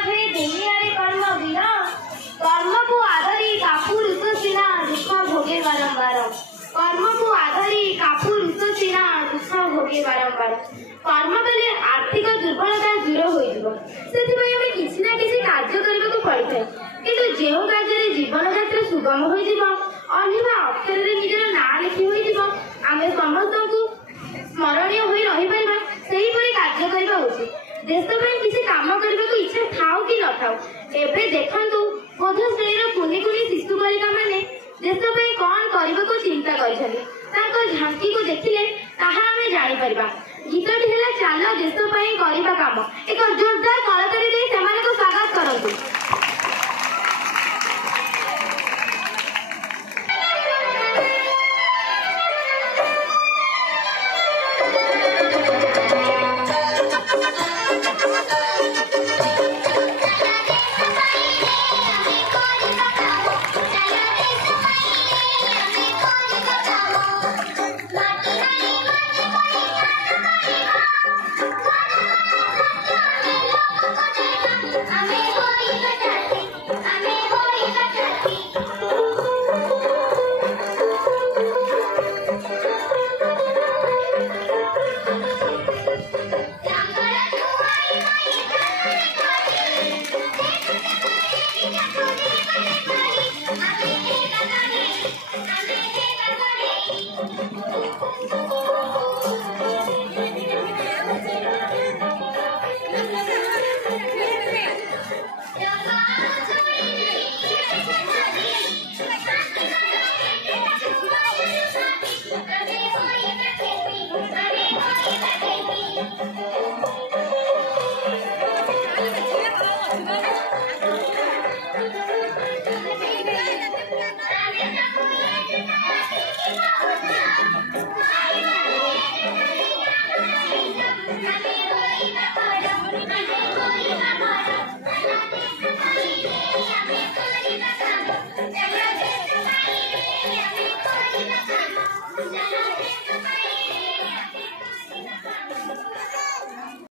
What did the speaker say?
लाभे दुनियारे कर्म वीर कर्म को आधरी कापुर उतसिना दुख भोगे बारंबार कर्म को आधरी कापुर उतसिना दुख भोगे बारंबार कर्म कले आर्थिक दुर्बलता दूर हो किसी ना किसी कार्य करने को पड़ता है किंतु जो कार्य जीवन यात्रा सुगम हो अक्षर निजर ना लिखि हो आम समस्त को स्मरणीय हो रही कार्य करने उचित देश किसी काम करने को इच्छा थाऊ कि न थाऊ एवं देखु बोध श्रेणी कुनि कुनि शिशु बालिका मैंने देश कौन करने को चिंता कर झांकी को देखिले ताहा आमे जानी परिबा गीतटी है चाल देश करने काम